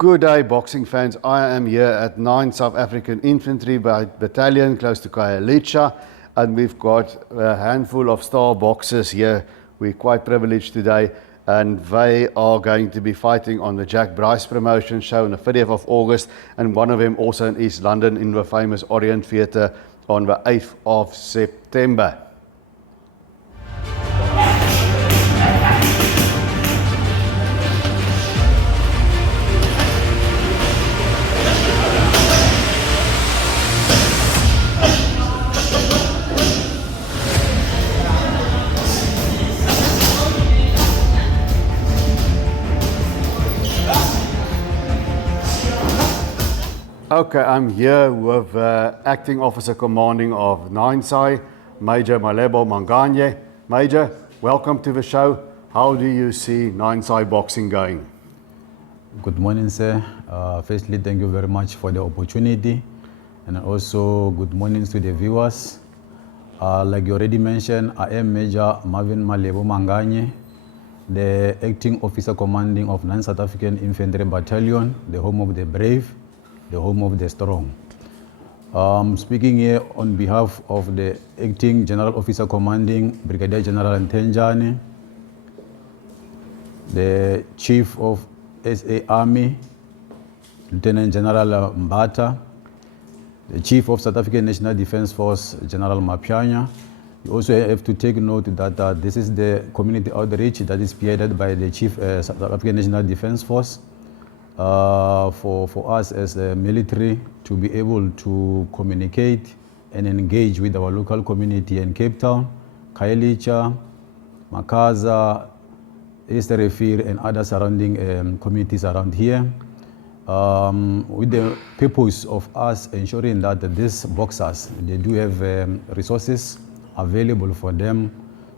Good day, boxing fans. I am here at 9 South African Infantry Battalion, close to Khayelitsha, and we've got a handful of star boxers here. We're quite privileged today, and they are going to be fighting on the Jack Brice Promotions show on the 30th of August, and one of them also in East London in the famous Orient Theatre on the 8th of September. Okay, I'm here with Acting Officer Commanding of 9 SAI, Major Malebo Manganye. Major, welcome to the show. How do you see 9 SAI boxing going? Good morning, sir. Firstly, thank you very much for the opportunity, and also good morning to the viewers. Like you already mentioned, I am Major Marvin Malebo Manganye, the Acting Officer Commanding of 9 South African Infantry Battalion, the home of the brave, the home of the strong. Speaking here on behalf of the Acting General Officer Commanding, Brigadier General Ntenjane, the Chief of SAI Army, Lieutenant General Mbata, the Chief of South African National Defence Force, General Mapyanya. You also have to take note that this is the community outreach that is spearheaded by the Chief South African National Defence Force. For us as a military to be able to communicate and engage with our local community in Cape Town, Khayelitsha, Makaza, East Refir, and other surrounding communities around here, with the purpose of us ensuring that these boxers, they do have resources available for them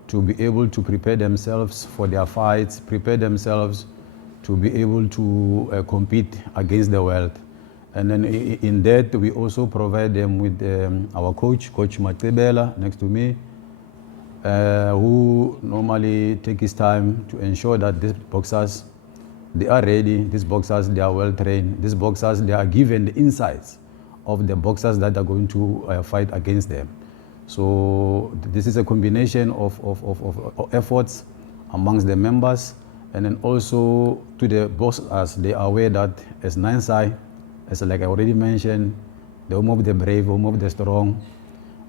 to be able to prepare themselves for their fights, prepare themselves to be able to compete against the world. And then in that, we also provide them with our coach, Coach Matebela, next to me, who normally take his time to ensure that these boxers, they are ready, these boxers, they are well trained, these boxers, they are given the insights of the boxers that are going to fight against them. So this is a combination of efforts amongst the members. And then also to the boxers, they are aware that as 9 SAI, as like I already mentioned, the home of the brave, home of the strong,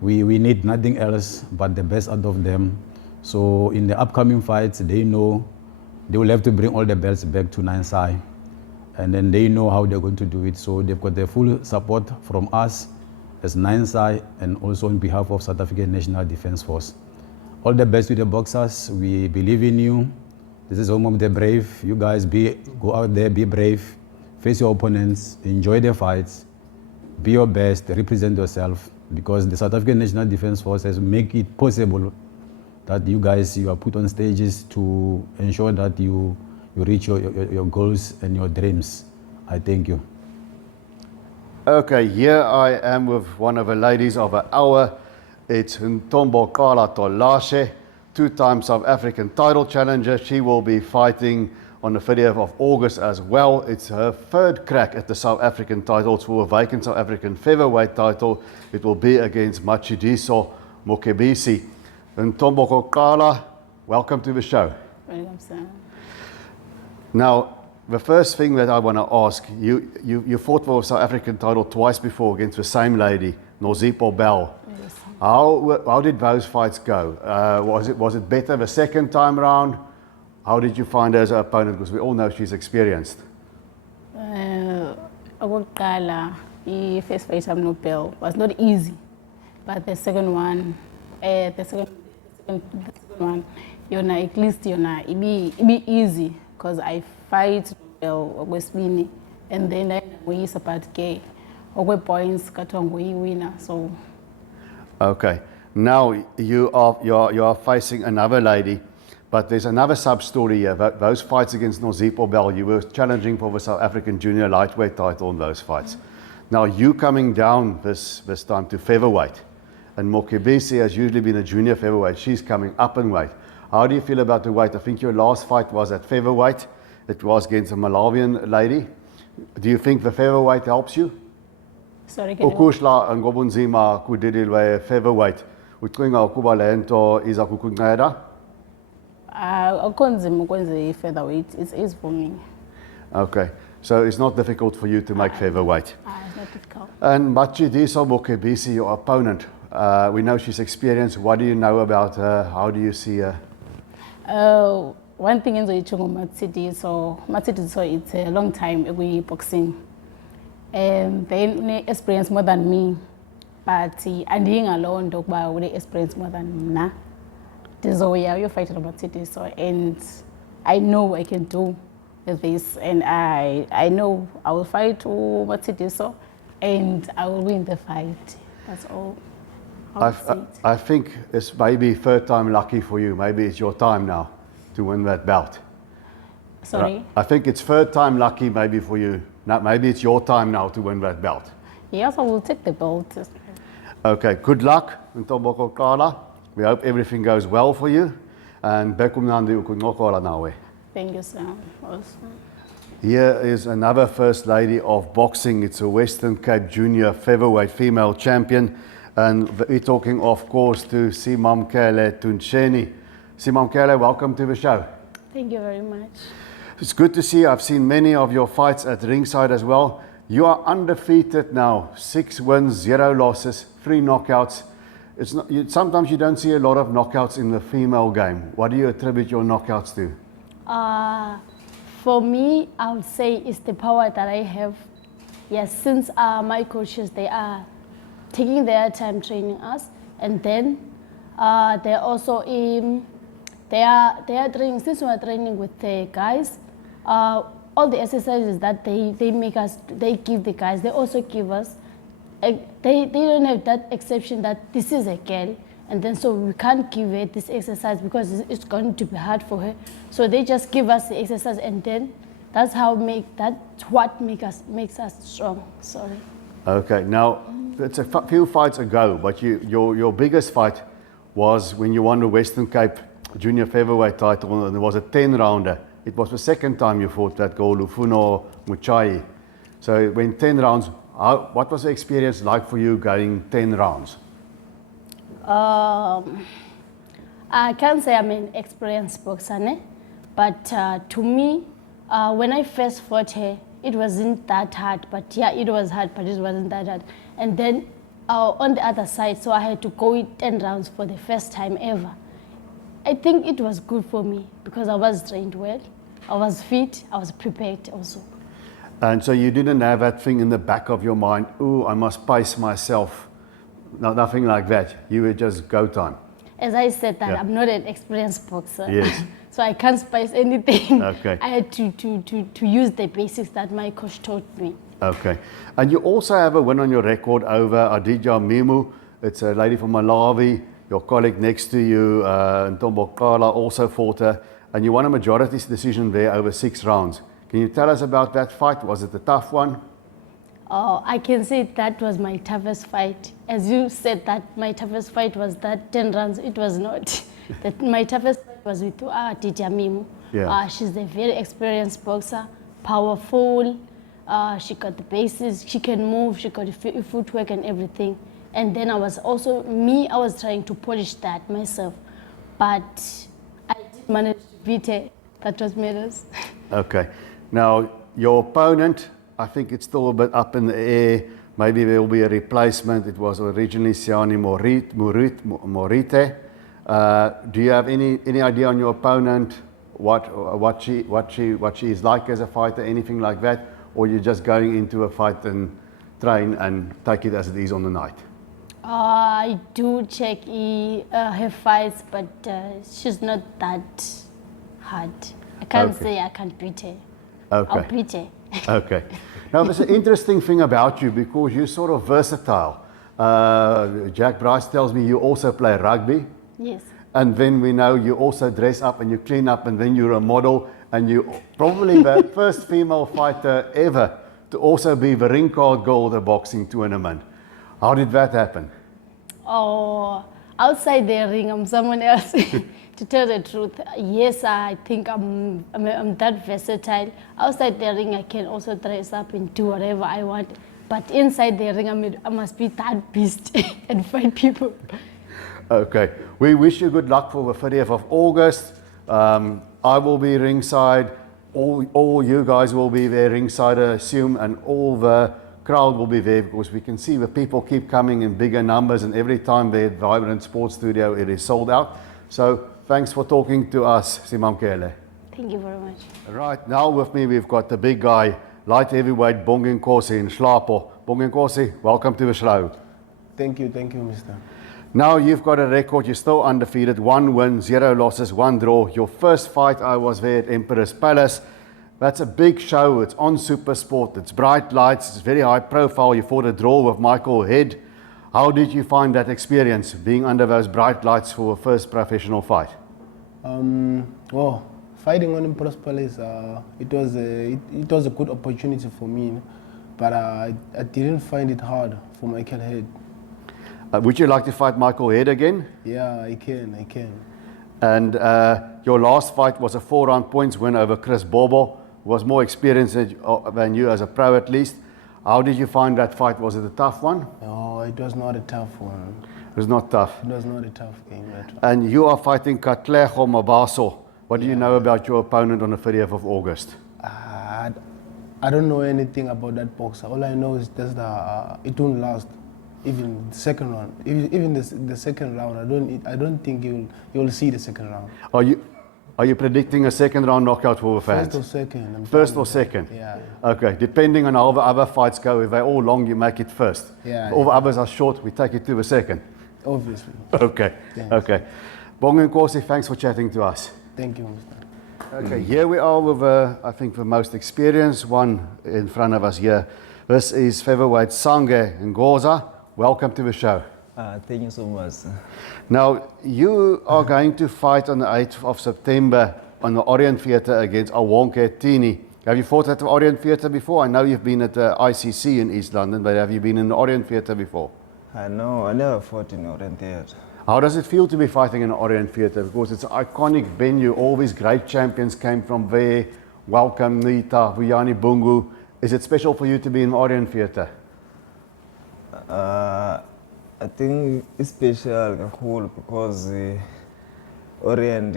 we need nothing else but the best out of them. So in the upcoming fights, they know they will have to bring all the belts back to 9 SAI. And then they know how they're going to do it. So they've got the full support from us as 9 SAI and also on behalf of South African National Defence Force. All the best with the boxers. We believe in you. This is home of the brave. You guys go out there, be brave, face your opponents, enjoy the fights, be your best, represent yourself, because the South African National Defence Force has made it possible that you guys, you are put on stages to ensure that you reach your goals and your dreams. I thank you. Okay, here I am with one of the ladies of the hour. It's Ntombo Kala Tolashe, 2-time South African title challenger. She will be fighting on the 30th of August as well. It's her third crack at the South African titles for a vacant South African featherweight title. It will be against Matshidiso Mokebisi. Ntombo Kokala, welcome to the show. Welcome, sir. Now, the first thing that I want to ask, you fought for a South African title twice before against the same lady, Nozipho Bell. Yes. How did those fights go? Was it better the second time round? How did you find her as an opponent? Because we all know she's experienced. Okokuqala, the first fight I'm no Bell was not easy, but the second one, the second one, at least it be easy because I fight Bell Okwesibini, and then we support K. Okwe points Katongwe winner. So. Okay, now you are facing another lady, but there's another sub-story here. Those fights against Nozipho Bell, you were challenging for the South African junior lightweight title in those fights. Now you coming down this time to featherweight, and Mokebisi has usually been a junior featherweight. She's coming up in weight. How do you feel about the weight? I think your last fight was at featherweight. It was against a Malawian lady. Do you think the featherweight helps you? Sorry, can you? Ukushla ngobunzima kudirilwe featherweight. Utkwinga ukuba lento iza kukunceda? Akukho nzima ukwenza i-featherweight. It's easy for me. Okay, so it's not difficult for you to make featherweight. It's not difficult. And Thabiso Moisi, your opponent, we know she's experienced. What do you know about her? How do you see her? One thing in the Thabiso, it's a long time ago boxing. And they experience more than me. But I'm being alone, dog, but they experience more than me. So yeah, you're fighting about Thabiso, and I know I can do this, and I know I will fight to Thabiso, and I will win the fight. That's all. I think it's maybe third time lucky for you. Maybe it's your time now to win that belt. Sorry? I think it's third time lucky maybe for you. Now, maybe it's your time now to win that belt. Yes, I will take the belt. Okay, good luck, Ntomboko Kala. We hope everything goes well for you. And bekum nandi ukunokola nawe. Thank you, sir. Awesome. Here is another First Lady of Boxing. It's a Western Cape Junior Featherweight Female Champion. And we're talking, of course, to Simamkele Tuncheni. Simamkele, welcome to the show. Thank you very much. It's good to see you. I've seen many of your fights at ringside as well. You are undefeated now. 6 wins, 0 losses, 3 knockouts. It's not, sometimes you don't see a lot of knockouts in the female game. What do you attribute your knockouts to? For me, I would say it's the power that I have. Yes, since my coaches, they are taking their time training us, and then they're also they are training. Since we are training with the guys, all the exercises that they make us, they give the guys, they also give us. They don't have that exception that this is a girl, and then so we can't give her this exercise because it's going to be hard for her. So they just give us the exercise, and then that's what makes us strong. Sorry. Okay, now it's a few fights ago, but your biggest fight was when you won the Western Cape Junior Featherweight title, and it was a 10-rounder. It was the second time you fought that girl, Lufuno Muchai. So it went 10 rounds. What was the experience like for you going 10 rounds? I can't say I'm an experienced boxer, but to me, when I first fought her, it wasn't that hard. But yeah, it was hard, but it wasn't that hard. And then on the other side, so I had to go 10 rounds for the first time ever. I think it was good for me because I was trained well, I was fit, I was prepared also. And so you didn't have that thing in the back of your mind, ooh, I must pace myself. No, nothing like that. You were just go time. As I said that, Yeah. I'm not an experienced boxer. Yes. So I can't spice anything. Okay. I had to use the basics that my coach taught me. Okay. And you also have a win on your record over Aditya Mimu. It's a lady from Malawi. Your colleague next to you, Ntombo Kala, also fought her. And you won a majority decision there over 6 rounds. Can you tell us about that fight? Was it a tough one? I can say that was my toughest fight. As you said that my toughest fight was that 10 rounds, it was not. My toughest fight was with Aditya Mimu. Yeah. She's a very experienced boxer, powerful. She got the bases, she can move, she got the footwork and everything. And then I was trying to polish that myself. But I did manage to beat her. That was matters. Okay. Now, your opponent, I think it's still a bit up in the air. Maybe there will be a replacement. It was originally Siani Morite. Do you have any idea on your opponent, what she is like as a fighter, anything like that? Or you're just going into a fight and train and take it as it is on the night? I do check her fights, but she's not that hard. I can't say I can't beat her. Okay. I'll beat her. Okay. Now, there's an interesting thing about you because you're sort of versatile. Jack Brice tells me you also play rugby. Yes. And then we know you also dress up and you clean up, and then you're a model, and you're probably the first female fighter ever to also be the ring card girl at a boxing tournament. How did that happen? Oh, outside the ring, I'm someone else. to tell the truth, yes, I think I'm that versatile. Outside the ring, I can also dress up and do whatever I want. But inside the ring, I must be that beast and fight people. Okay, we wish you good luck for the 30th of August. I will be ringside. All you guys will be there ringside, I assume, and all the crowd will be there because we can see the people keep coming in bigger numbers, and every time they're at Vibrant Sports Studio, it is sold out. So thanks for talking to us, Simamkele. Thank you very much. Right, now with me we've got the big guy, light heavyweight Bong Cosco in Schlapo. Bong Cosco, welcome to the show. Thank you, mister. Now you've got a record, you're still undefeated, 1 win, 0 losses, 1 draw. Your first fight, I was there at Emperor's Palace. That's a big show, it's on Super Sport, it's bright lights, it's very high profile. You fought a draw with Michael Head. How did you find that experience, being under those bright lights for a first professional fight? Well, fighting on Emperor's Palace, it was a good opportunity for me, but I didn't find it hard for Michael Head. Would you like to fight Michael Head again? Yeah, I can. And your last fight was a 4-round points win over Chris Bobo, who was more experienced than you as a pro at least. How did you find that fight? Was it a tough one? No, it was not a tough one. It was not tough. It was not a tough game. And you are fighting Katlego Mabaso. What do you know about your opponent on the 30th of August? I don't know anything about that boxer. All I know is that it won't last. Even the second round, even the second round, I don't think you'll see the second round. Are you predicting a second round knockout for the fans? First or second. First or second? Yeah. Okay, depending on how the other fights go, if they're all long, you make it first. Yeah. If all the others are short, we take it to the second. Obviously. Okay, Thanks. okay. Bong Cosco, thanks for chatting to us. Thank you, Mr. Okay, here we are with, I think, the most experienced one in front of us here. This is featherweight Sizwe Goza. Welcome to the show. Thank you so much. Now, you are going to fight on the 8th of September on the Orient Theatre against Awonke Tini. Have you fought at the Orient Theatre before? I know you've been at the ICC in East London, but have you been in the Orient Theatre before? No, I never fought in Orient Theatre. How does it feel to be fighting in the Orient Theatre? Because it's an iconic venue. All these great champions came from there. Welcome Nita, Vuyani Bungu. Is it special for you to be in the Orient Theatre? I think it's special because Orient,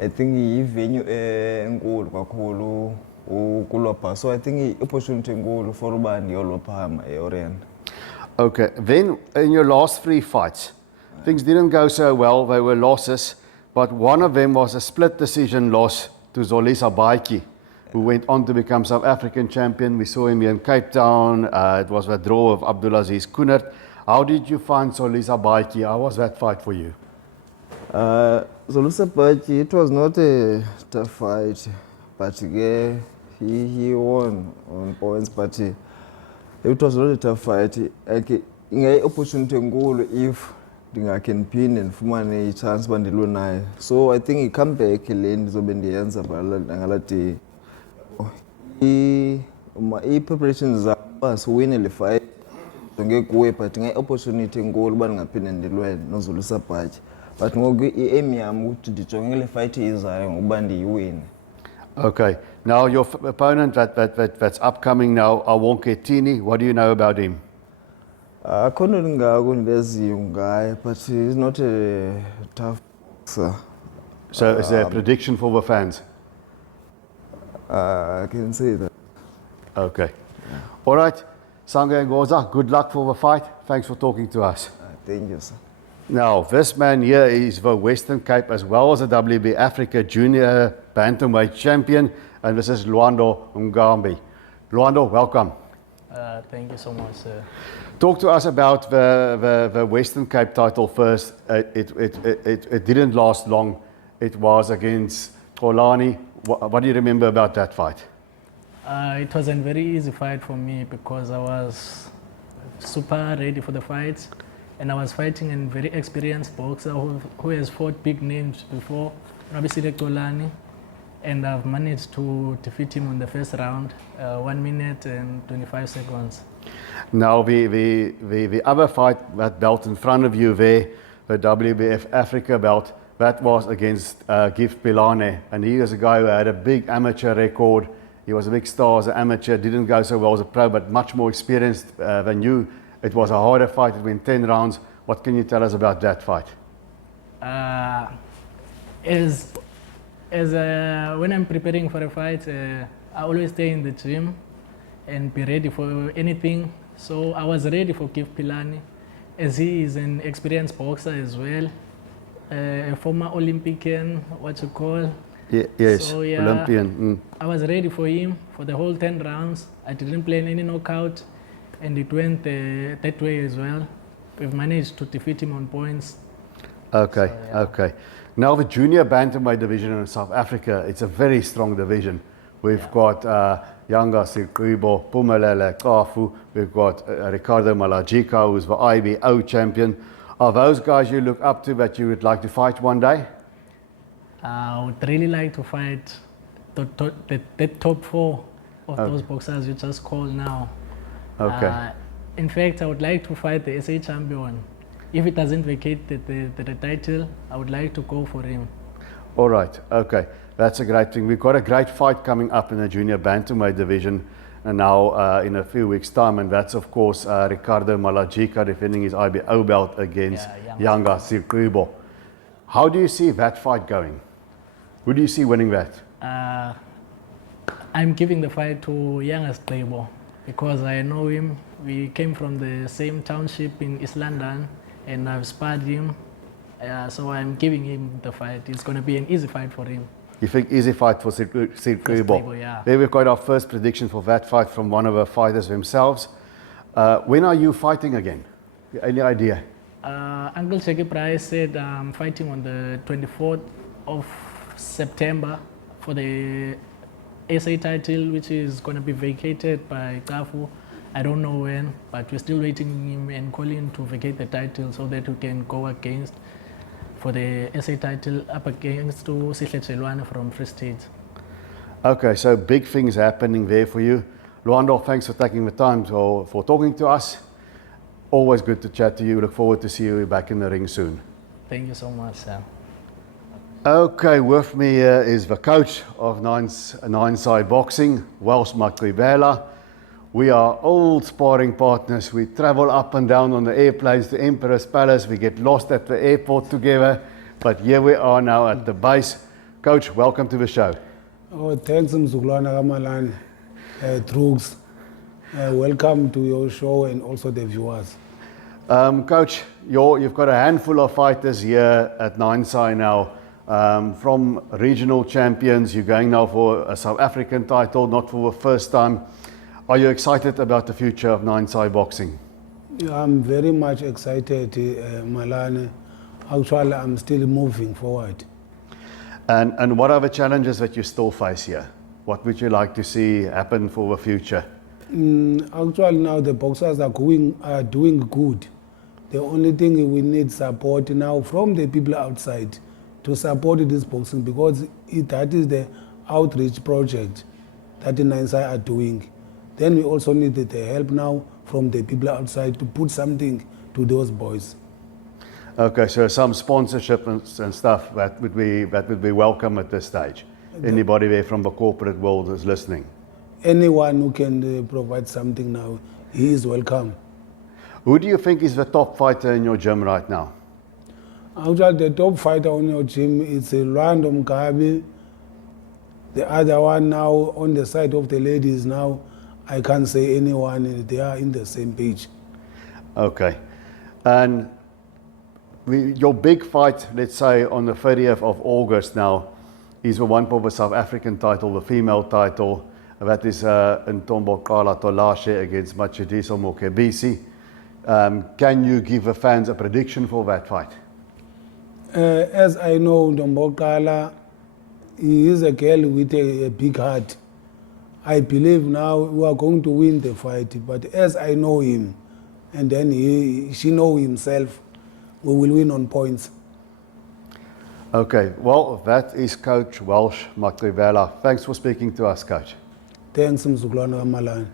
I think it's venue enkulu kakhulu ukulopha. So I think opportunity enkulu for ubani yolopha Orient. Okay, then in your last 3 fights, things didn't go so well. They were losses, but one of them was a split decision loss to Zolisa Baiki, who went on to become South African champion. We saw him here in Cape Town. It was a draw of Abdulaziz Kunert. How did you find Zolisa Baiki? How was that fight for you? Zolisa Baiki, it was not a tough fight, but he won on points, but it was not a tough fight. Inga opportunity ngulu if can pin and fumane chance bandilo naye. So I think he come back lane zobe ndiyenza bala ngalati i-preparations zakho win le fight ngekuwe but nge-opportunity ngolo uba ndingaphinde ndilwe noZolisa Baiki, but ngoku i-aim yami ukuthi ndijonge le fight izayo ngokuba ndiyiwine. Okay, now your opponent that's upcoming now, Awonke Tini, what do you know about him? Akhono lingako ndileziyo ngaye, but he's not a tough boxer. So is there a prediction for the fans? I can say that. Okay. Yeah. All right, Sizwe Goza, good luck for the fight. Thanks for talking to us. Thank you, sir. Now, this man here is the Western Cape as well as the WB Africa Junior Bantamweight Champion, and this is Lando Ngambi. Lando, welcome. Thank you so much, sir. Talk to us about the Western Cape title first. It didn't last long. It was against Xolani. What do you remember about that fight? It was a very easy fight for me because I was super ready for the fight, and I was fighting a very experienced boxer who has fought big names before, Rabisile Xolani, and I've managed to defeat him in the first round, 1 minute and 25 seconds. Now the other fight, that belt in front of you there, the WBF Africa belt. That was against Gif Pilane, and he is a guy who had a big amateur record. He was a big star as an amateur, didn't go so well as a pro, but much more experienced than you. It was a harder fight, it went 10 rounds. What can you tell us about that fight? When I'm preparing for a fight, I always stay in the gym and be ready for anything. So I was ready for Gif Pilani, as he is an experienced boxer as well, a former Olympian, what you call. Yes, so, yeah, Olympian. I was ready for him for the whole 10 rounds. I didn't play any knockout, and it went that way as well. We've managed to defeat him on points. Okay, So, yeah. okay. Now the junior bantamweight division in South Africa, it's a very strong division. We've got Yanga Sikuibo, Pumelele Kafu, we've got Ricardo Malajika, who's the IBO champion. Are those guys you look up to that you would like to fight one day? I would really like to fight the top 4 of those boxers you just called now. Okay. In fact, I would like to fight the SA champion. If it doesn't vacate the title, I would like to go for him. All right, okay. That's a great thing. We've got a great fight coming up in the junior bantamweight division and now in a few weeks' time, and that's of course Ricardo Malajika defending his IBO belt against Yanga Sikuibo. How do you see that fight going? Who do you see winning that? I'm giving the fight to Yanga Sikuibo because I know him. We came from the same township in East London, and I've sparred him. So I'm giving him the fight. It's going to be an easy fight for him. You think easy fight for Sikuibo? Yeah. There we've got our first prediction for that fight from one of the fighters themselves. When are you fighting again? Any idea? Uncle Jack Brice said I'm fighting on the 24th of September for the SA title, which is going to be vacated by Kafu. I don't know when, but we're still waiting him and calling to vacate the title so that we can go against for the SA title up against Sihle Chelwane from Free State. Okay, so big things happening there for you. Lando, thanks for taking the time for talking to us. Always good to chat to you. Look forward to see you back in the ring soon. Thank you so much, Sam. Okay, with me here is the coach of Nine-Side Boxing, Welsh Makwibela. We are old sparring partners. We travel up and down on the airplanes to Emperor's Palace. We get lost at the airport together. But here we are now at the base. Coach, welcome to the show. Oh, thanks, Mzuglwana Kamalan, Drugs. Welcome to your show and also the viewers. Coach, you've got a handful of fighters here at Nine-Side now. From regional champions, you're going now for a South African title, not for the first time. Are you excited about the future of Nine-Side Boxing? I'm very much excited, Malane. Actually, I'm still moving forward. And what are the challenges that you still face here? What would you like to see happen for the future? Actually, now the boxers are doing good. The only thing we need support now from the people outside to support this boxing, because that is the outreach project that the Nine-Side are doing. Then we also need the help now from the people outside to put something to those boys. Okay, so some sponsorship and stuff that would be welcome at this stage. Anybody there from the corporate world is listening. Anyone who can provide something now, he is welcome. Who do you think is the top fighter in your gym right now? Actually, the top fighter on your gym is Rando. The other one now on the side of the ladies now, I can't say anyone. They are in the same page. Okay, and your big fight, let's say on the 30th of August now, is the one for the South African title, the female title. That is Ntombo Kala Tolashe against Matshidiso Mokebisi. Can you give the fans a prediction for that fight? As I know, Ntombo Kala, he is a girl with a big heart. I believe now we are going to win the fight, but as I know him, and then she know himself, we will win on points. Okay, well, that is Coach Welsh Makwibela. Thanks for speaking to us, Coach. Thanks, Mzuglwana Malang.